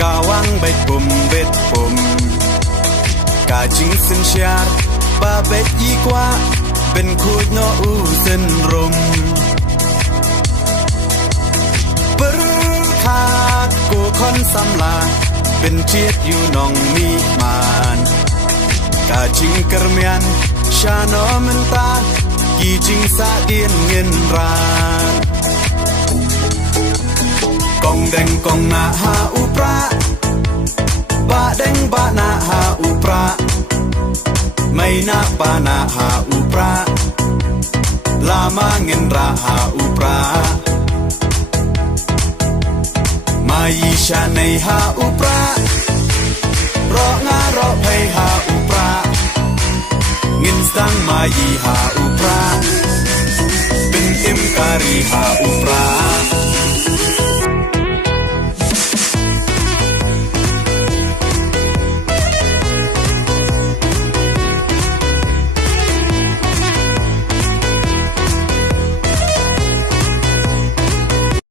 กาวังเบ็ดปุ่มเบ็ดปุ่มกาจิงสินเชียร์บาเบ็ดอีกว่าเป็นคูดโนอูเส้นรมปรึคาดกูคอนสำลาเป็นเทียดอยู่นองมีมานกาจิงกระเมียนชาโนมันตากีจิงสาเดียนเงินรานกองแดงกองนาหาอุปราบาแดงบานาหาอุปราไม่นาปานาหาอุปราลามาเงินราหาอุปรามายีชาในหาอุปรารองารอภัยหาอุปราเงินสังมายีหาอุปราเป็นเอ็มการีหาอุปรา